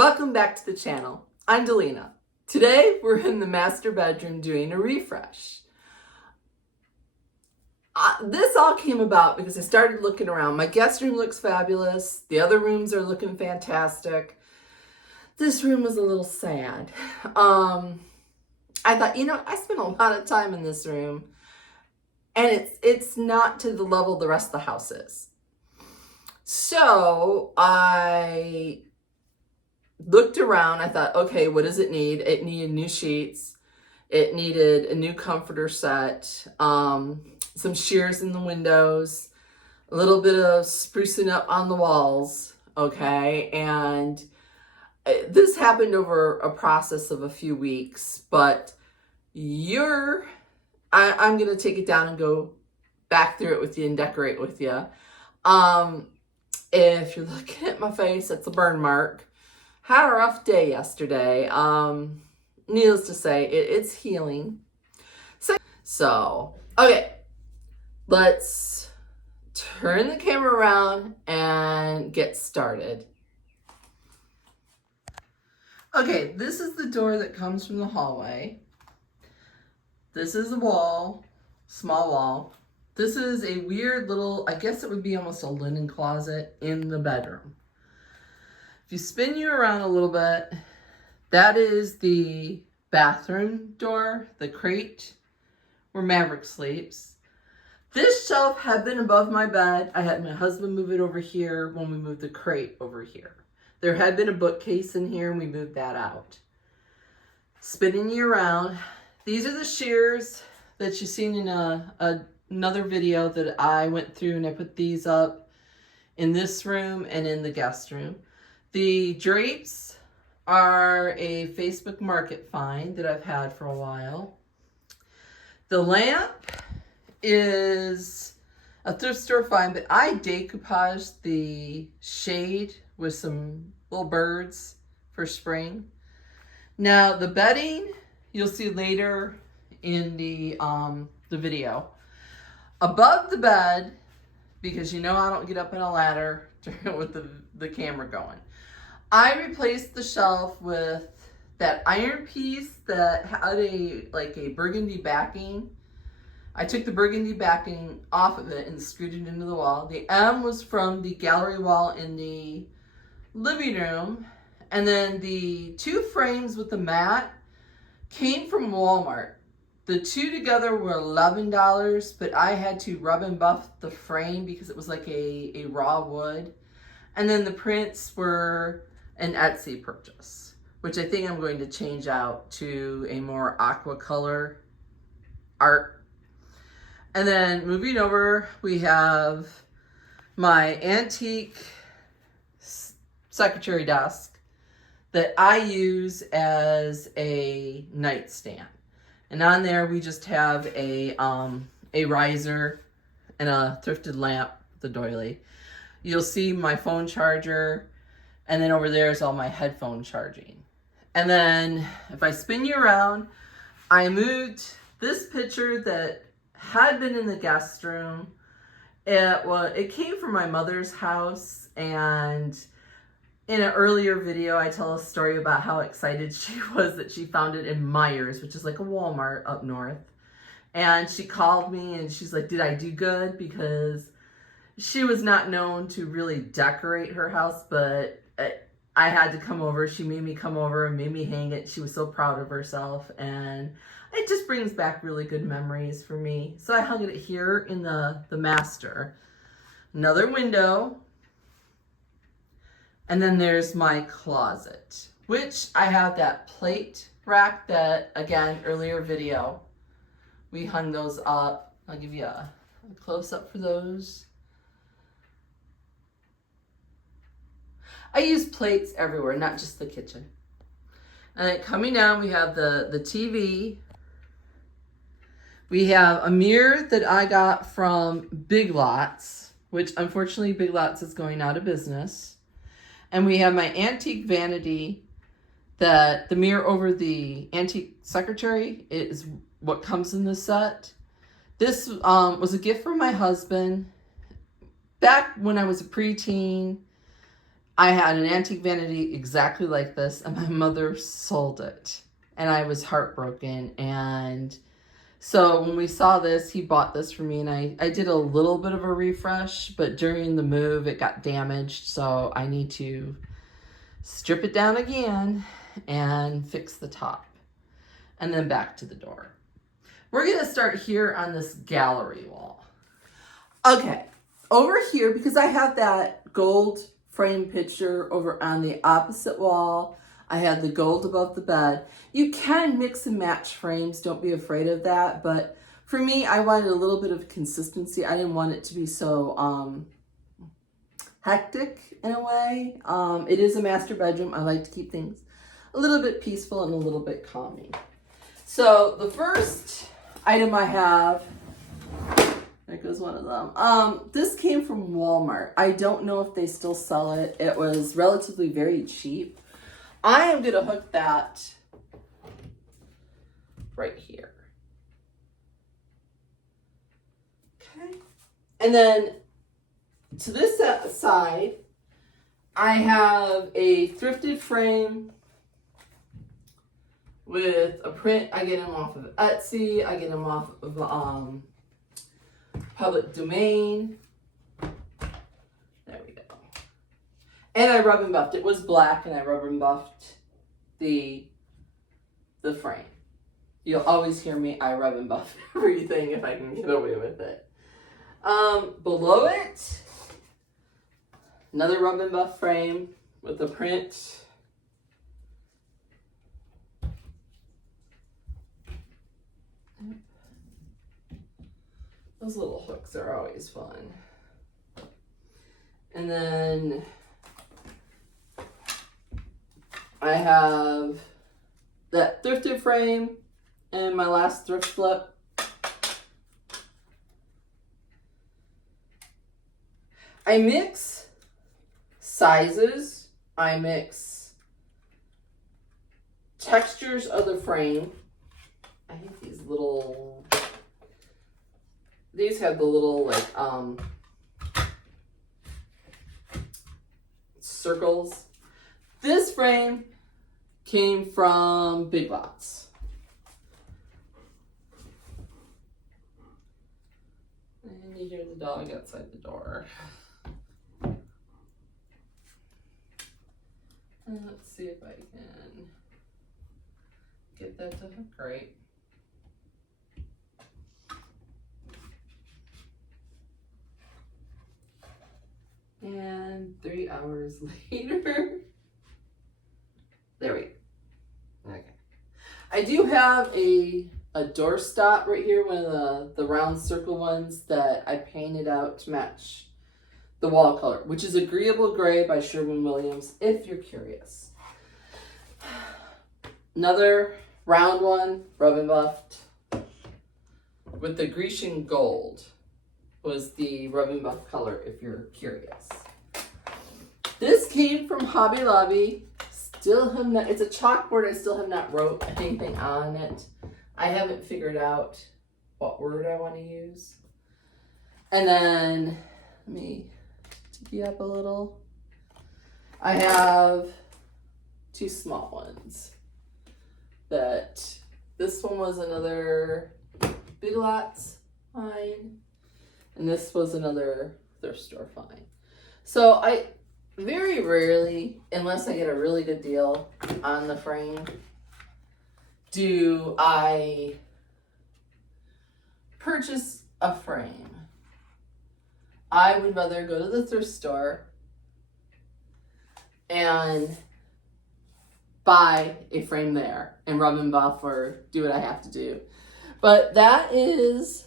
Welcome back to the channel. I'm Delina. Today we're in the master bedroom doing a refresh. This all came about because I started looking around. My guest room looks fabulous. The other rooms are looking fantastic. This room was a little sad. I thought, I spent a lot of time in this room and it's not to the level the rest of the house is. So I looked around. I thought, okay, what does it need? It needed new sheets. It needed a new comforter set, some shears in the windows, a little bit of sprucing up on the walls, okay? And this happened over a process of a few weeks, but I'm going to take it down and go back through it with you and decorate with you. If you're looking at my face, that's a burn mark. Had a rough day yesterday. Needless to say, it's healing. So, okay, let's turn the camera around and get started. Okay, this is the door that comes from the hallway. This is the wall, small wall. This is a weird little, I guess it would be almost a linen closet in the bedroom. If you spin you around a little bit, that is the bathroom door, the crate where Maverick sleeps. This shelf had been above my bed. I had my husband move it over here when we moved the crate over here. There had been a bookcase in here and we moved that out. Spinning you around, these are the shears that you've seen in another video that I went through, and I put these up in this room and in the guest room. The drapes are a Facebook Market find that I've had for a while. The lamp is a thrift store find, but I decoupaged the shade with some little birds for spring. Now the bedding you'll see later in the video. Above the bed, because I don't get up in a ladder with the camera going, I replaced the shelf with that iron piece that had a burgundy backing. I took the burgundy backing off of it and screwed it into the wall. The M was from the gallery wall in the living room. And then the two frames with the mat came from Walmart. The two together were $11, but I had to rub and buff the frame because it was like a raw wood. And then the prints were an Etsy purchase, which I think I'm going to change out to a more aqua color art. And then moving over, we have my antique secretary desk that I use as a nightstand. And on there, we just have a riser and a thrifted lamp, the doily. You'll see my phone charger, and then over there is all my headphone charging. And then if I spin you around, I moved this picture that had been in the guest room. It came from my mother's house, and in an earlier video, I tell a story about how excited she was that she found it in Myers, which is like a Walmart up north. And she called me and she's like, did I do good? Because she was not known to really decorate her house, but I had to come over. She made me come over and made me hang it. She was so proud of herself, and it just brings back really good memories for me. So I hung it here in the master. Another window. And then there's my closet, which I have that plate rack that, again, earlier video, we hung those up. I'll give you a close-up for those. I use plates everywhere, not just the kitchen. And then coming down, we have the TV. We have a mirror that I got from Big Lots, which unfortunately Big Lots is going out of business. And we have my antique vanity, that the mirror over the antique secretary is what comes in the set. This was a gift from my husband. Back when I was a preteen, I had an antique vanity exactly like this, and my mother sold it. And I was heartbroken. And so when we saw this, he bought this for me, and I did a little bit of a refresh, but during the move, it got damaged. So I need to strip it down again and fix the top. And then back to the door. We're going to start here on this gallery wall. Okay, over here, because I have that gold frame picture over on the opposite wall, I had the gold above the bed. You can mix and match frames, don't be afraid of that, but for me, I wanted a little bit of consistency. I didn't want it to be so hectic in a way. It is a master bedroom. I like to keep things a little bit peaceful and a little bit calming. So the first item I have, there goes one of them. This came from Walmart. I don't know if they still sell it. It was relatively very cheap. I am going to hook that right here. Okay. And then to this side, I have a thrifted frame with a print. I get them off of Etsy. I get them off of public domain. There we go. And I rub and buffed. It was black, and I rub and buffed the frame. You'll always hear me, I rub and buff everything if I can get away with it. Below it, another rub and buff frame with the print. Those little hooks are always fun. And then I have that thrifted frame and my last thrift flip. I mix sizes. I mix textures of the frame. I think these have the little like circles. This frame came from Big Lots. And you hear the dog outside the door. And let's see if I can get that to hook right. And 3 hours later, there we go. Okay. I do have a door stop right here, one of the round circle ones that I painted out to match the wall color, which is Agreeable Gray by Sherwin-Williams, if you're curious. Another round one, rub and buffed, with the Grecian Gold was the rub and buff color, if you're curious. This came from Hobby Lobby. Still have not, it's a chalkboard. I still have not wrote anything on it. I haven't figured out what word I want to use. And then, let me tee up a little. I have 2 small ones. This one was another Big Lots find. And this was another thrift store find. So I very rarely, unless I get a really good deal on the frame, do I purchase a frame. I would rather go to the thrift store and buy a frame there and rub and buff or do what I have to do. But that is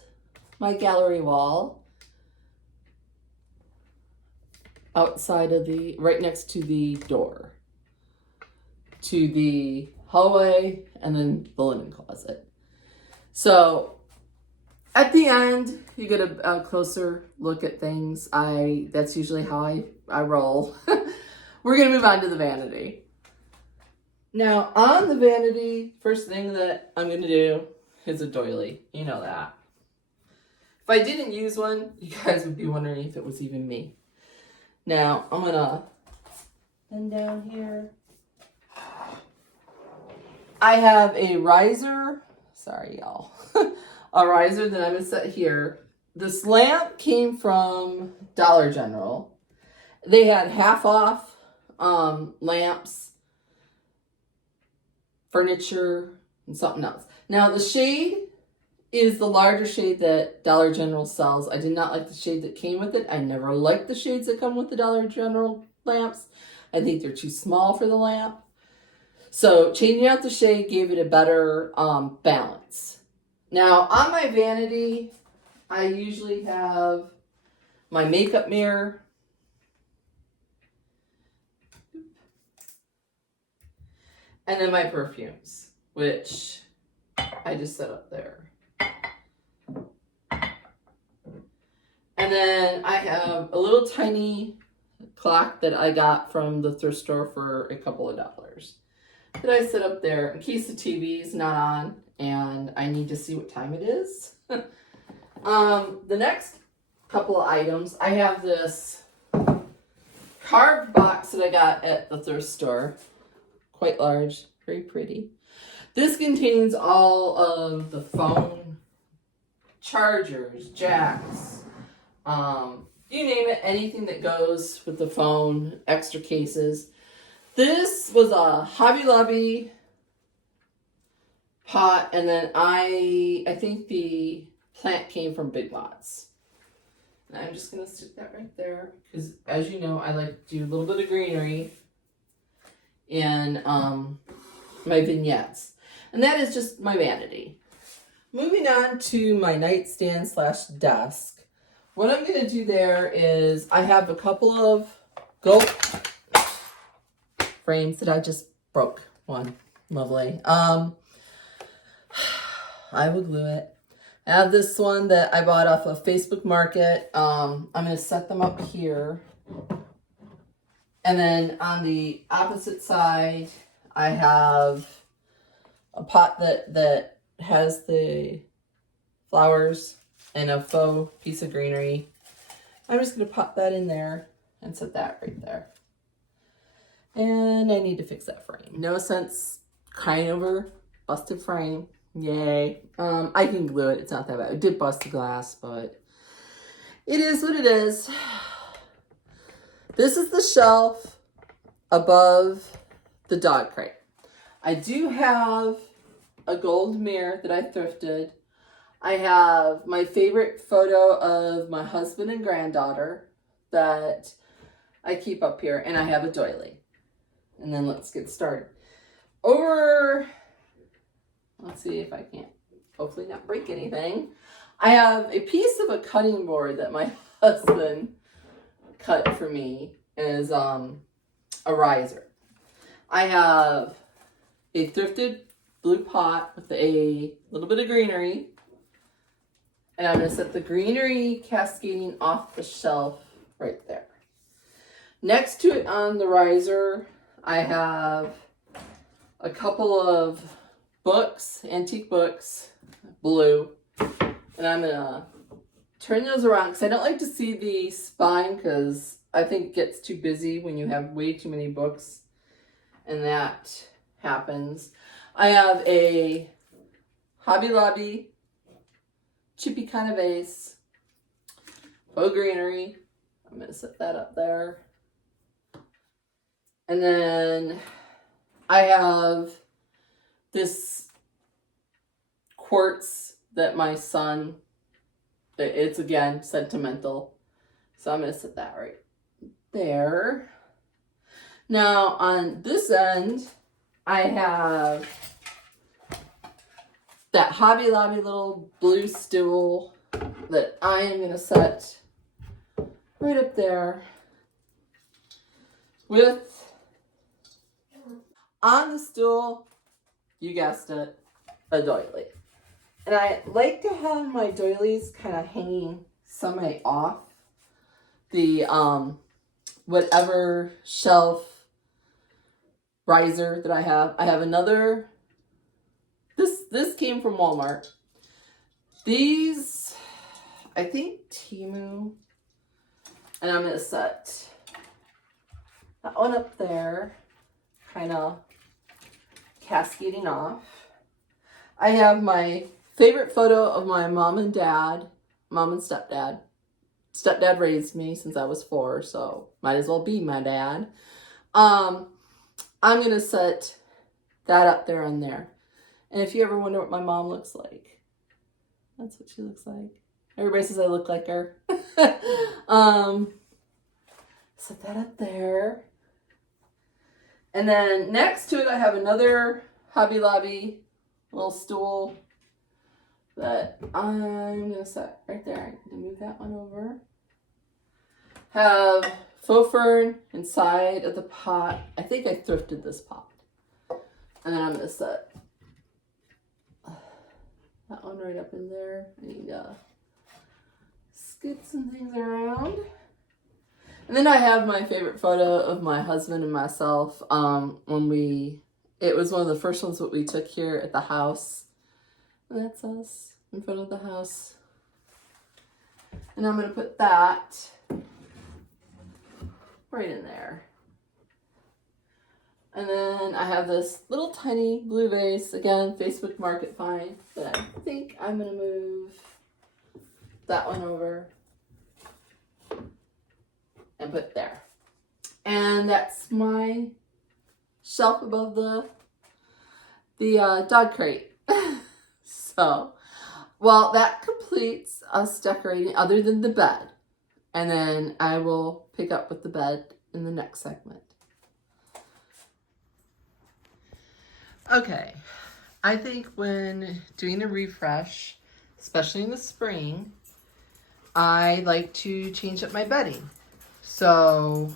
my gallery wall outside of right next to the door to the hallway and then the linen closet. So at the end, you get a closer look at things. That's usually how I roll. We're gonna move on to the vanity. Now on the vanity, first thing that I'm gonna do is a doily. You know that. If I didn't use one, you guys would be wondering if it was even me. Now, I'm gonna Then down here, I have a riser. Sorry, y'all. A riser that I'm going to set here. This lamp came from Dollar General. They had half off lamps, furniture, and something else. Now, the shade is the larger shade that Dollar General sells. I did not like the shade that came with it. I never liked the shades that come with the Dollar General lamps. I think they're too small for the lamp. So changing out the shade gave it a better balance. Now, on my vanity, I usually have my makeup mirror. And then my perfumes, which I just set up there. And then I have a little tiny clock that I got from the thrift store for a couple of dollars that I set up there in case the TV is not on and I need to see what time it is. The next couple of items, I have this carved box that I got at the thrift store. Quite large, very pretty. This contains all of the phone chargers, jacks, you name it, anything that goes with the phone, extra cases. This was a Hobby Lobby pot, and then I think the plant came from Big Lots. And I'm just going to stick that right there, because as you know, I like to do a little bit of greenery in my vignettes. And that is just my vanity. Moving on to my nightstand slash desk. What I'm going to do there is I have a couple of gold frames that I just broke one. Lovely. I will glue it. I have this one that I bought off of Facebook Market. I'm going to set them up here. And then on the opposite side, I have a pot that has the flowers and a faux piece of greenery. I'm just going to pop that in there and set that right there. And I need to fix that frame. No sense crying over busted frame. Yay. I can glue it. It's not that bad. I did bust the glass, but it is what it is. This is the shelf above the dog crate. I do have a gold mirror that I thrifted. I have my favorite photo of my husband and granddaughter that I keep up here, and I have a doily. And then let's get started. Let's see if I can't, hopefully not break anything. I have a piece of a cutting board that my husband cut for me as a riser. I have a thrifted blue pot with a little bit of greenery. And I'm going to set the greenery cascading off the shelf right there. Next to it on the riser, I have a couple of books, antique books, blue. And I'm going to turn those around because I don't like to see the spine because I think it gets too busy when you have way too many books. And that happens. I have a Hobby Lobby chippy kind of vase, faux greenery. I'm going to set that up there. And then I have this quartz that my son, it's again sentimental. So I'm going to set that right there. Now on this end, I have that Hobby Lobby little blue stool that I am going to set right up there with, on the stool, you guessed it, a doily. And I like to have my doilies kind of hanging semi off the whatever shelf riser that I have. I have another. This came from Walmart. These, I think Temu. And I'm going to set That one up there, kind of cascading off. I have my favorite photo of my mom and dad, mom and stepdad. Stepdad raised me since I was 4, so might as well be my dad. I'm going to set that up there on there. And if you ever wonder what my mom looks like, that's what she looks like. Everybody says I look like her. Set that up there. And then next to it, I have another Hobby Lobby little stool that I'm going to set right there. I'm going to move that one over. Have faux fern inside of the pot. I think I thrifted this pot. And then I'm going to set that one right up in there. I need to scoot some things around. And then I have my favorite photo of my husband and myself. It was one of the first ones that we took here at the house. And that's us in front of the house. And I'm going to put that right in there. And then I have this little tiny blue vase, again, Facebook Market find, that I think I'm going to move that one over and put there. And that's my shelf above the dog crate. So, well, that completes us decorating other than the bed. And then I will pick up with the bed in the next segment. Okay, I think when doing a refresh, especially in the spring, I like to change up my bedding. So,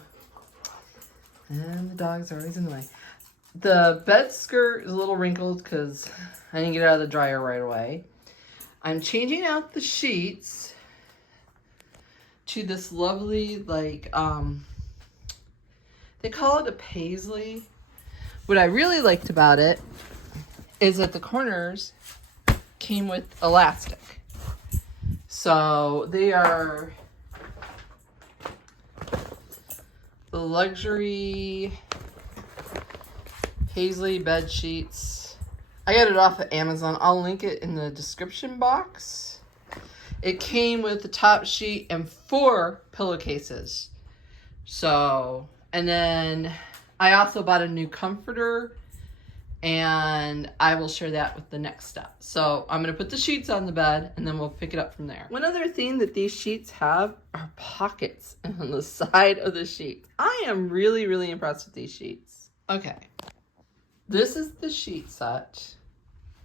and the dogs are always in the way. The bed skirt is a little wrinkled because I didn't get it out of the dryer right away. I'm changing out the sheets to this lovely, like, they call it a paisley. What I really liked about it is that the corners came with elastic. So they are the luxury paisley bed sheets. I got it off of Amazon. I'll link it in the description box. It came with the top sheet and 4 pillowcases. So, and then I also bought a new comforter, and I will share that with the next step. So I'm going to put the sheets on the bed, and then we'll pick it up from there. One other thing that these sheets have are pockets on the side of the sheet. I am really, really impressed with these sheets. Okay, this is the sheet set.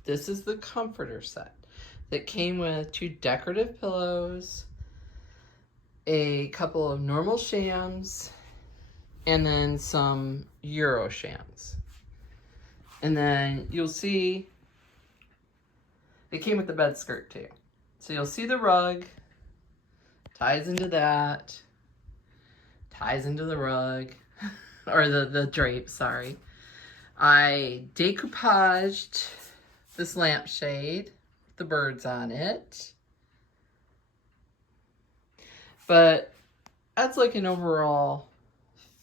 This is the comforter set that came with 2 decorative pillows, a couple of normal shams, and then some Euro shams. And then you'll see it came with the bed skirt too. So you'll see the rug ties into that, ties into the rug, or the drape, sorry. I decoupaged this lampshade, the birds on it. But that's like an overall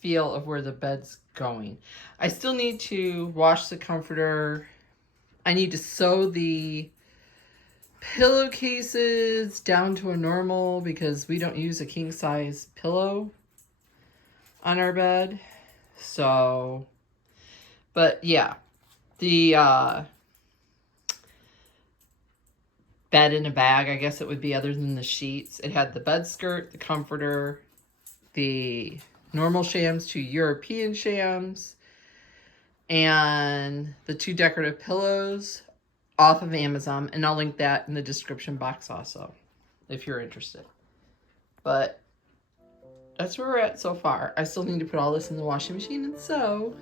feel of where the bed's going. I still need to wash the comforter. I need to sew the pillowcases down to a normal because we don't use a king size pillow on our bed. So, but yeah, the bed in a bag, I guess it would be, other than the sheets. It had the bed skirt, the comforter, the normal shams, 2 European shams, and the 2 decorative pillows off of Amazon. And I'll link that in the description box also, if you're interested. But that's where we're at so far. I still need to put all this in the washing machine and sew.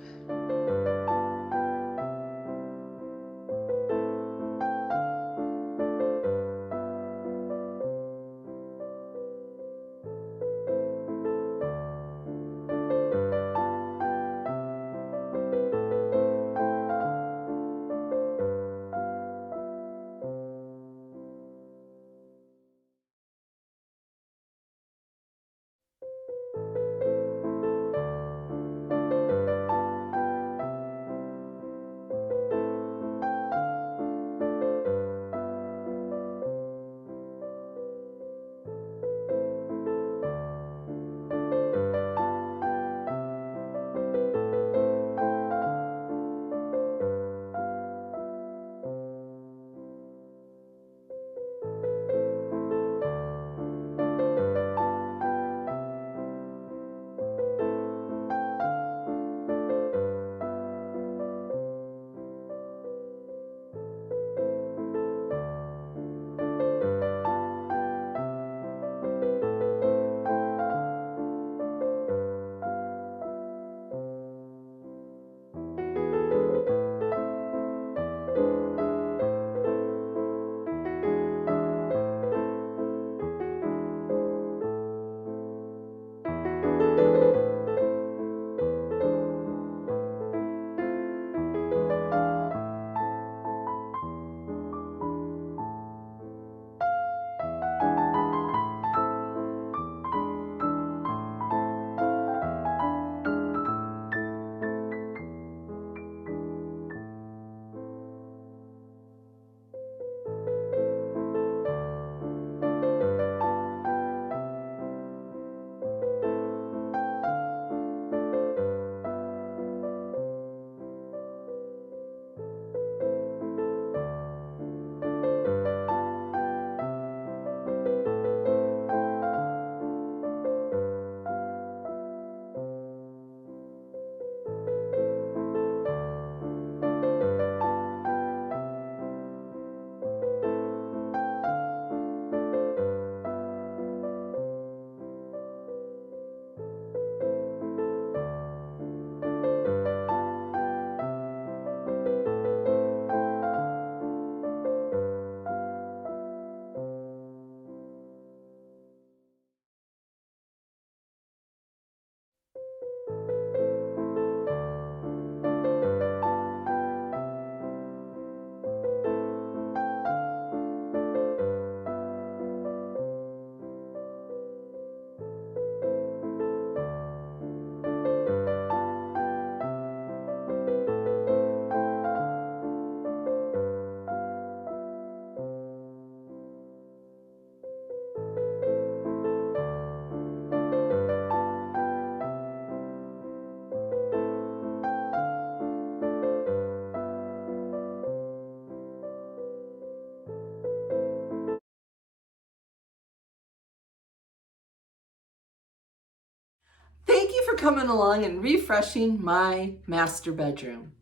coming along and refreshing my master bedroom.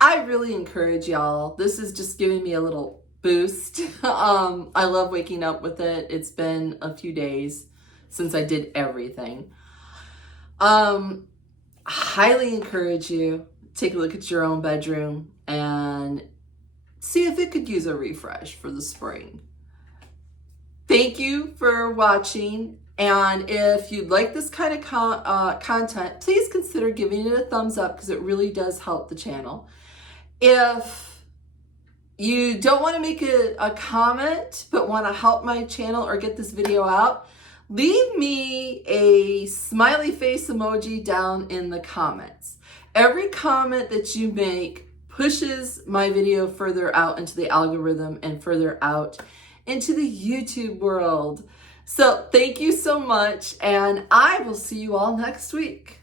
I really encourage y'all. This is just giving me a little boost. I love waking up with it. It's been a few days since I did everything. Highly encourage you, take a look at your own bedroom and see if it could use a refresh for the spring. Thank you for watching. And if you'd like this kind of content, please consider giving it a thumbs up because it really does help the channel. If you don't want to make a comment but want to help my channel or get this video out, leave me a smiley face emoji down in the comments. Every comment that you make pushes my video further out into the algorithm and further out into the YouTube world. So thank you so much, and I will see you all next week.